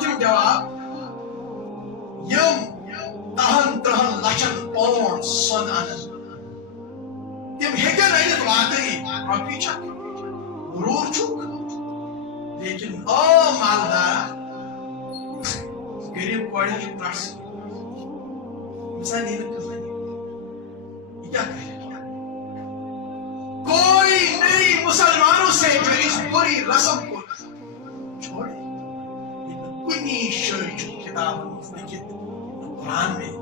تم جواب M 10 لچھن pound سون ان تم ہیکن انت واقعی رۄپیہِ چھکھ غروٗر چھُکھ لیکن او مالدار غریب کورِ چھُ ترٛٹھ مثال یہ کیا کرے کوئی نہیں مسلمانوں سے جو اس بری رسم کو چھوڑے کنی شعر جو کتاب قرآن میں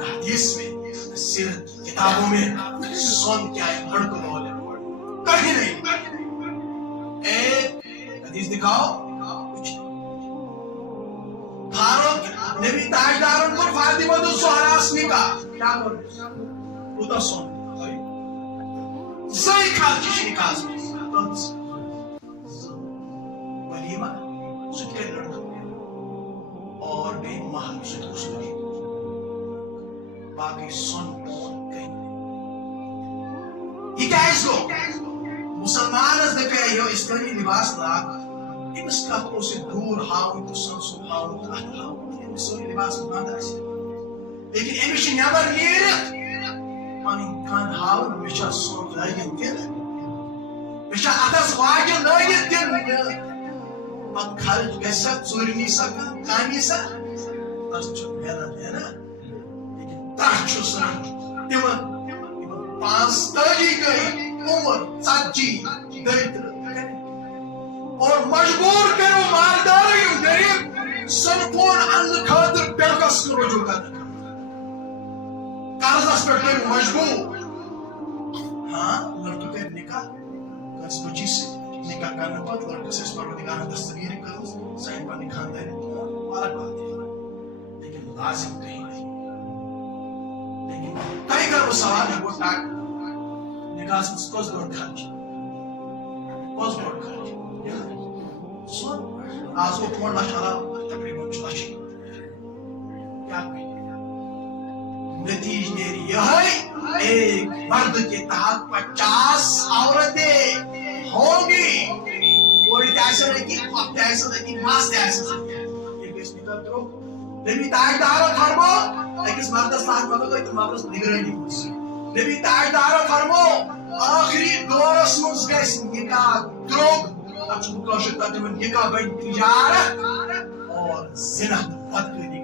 حدیث میں سیرت کتابوں میں سون کیا ہے بڑھ کو بولے کہیں نہیں ایک حدیث دکھاؤ کچھ فاروق نبی تاجداروں کو فاطمہ تو سہراس نکاح کیا بولے وہ تو سن زي خال کشی کاز ولیمہ سکر لڑکا اور بے محل سکر سکر باقی سن پون کہیں یہ کیا اس کو مسلمان از دکھے یہ اسلامی لباس لاغ امس کتوں سے دور ہاؤں تو سن سن ہاؤں تو ات ہاؤں اسلامی لباس بند آئے لیکن امش نیبر نیرت پانی کان ہاؤں مشا سون لائن دل مشا اتس واجہ لائن دل پت خرچ گسا ژوٗرِنی سا کانی سا تس چھُ میلان ہے نا لیکن تہ چھُ سا تمن 35 گئی عمر 40 دریدر اور مجبور کرو مالدار یم غریب سن فون ان خاطر بینکس رجوع کرنے قرضس پہ مجبور ہاں لڑکہ کر نکاح کس بچی سے نکاح کرنے بعد لڑکے سے پروردگار نے دستگیر کر سائن پر خاندان الگ بات ہے لیکن لازم کہیں نہیں لیکن کئی کر وہ سوال ہے وہ ٹاک نکاح سے کس لوٹ خرچ سن آج وہ 4 لاکھ تقریباً 4 لاکھ کیا کہیں نتیج نیری یہ ایک مرد کے تحت 50 عورتیں ہوں گی کوئی ایسا نہیں کی وقت ایسا نہیں کی ماس ایسا نہیں یہ کس نکل تو نبی تاجدار فرمو ایکس مردس لاکھ مدد ایک مردس نگرانی نبی تاجدار فرمو آخری دورس منز گیس نکاح دروگ اچھو کاشت تدمن نکاح بین تجارت اور زنا بدکنی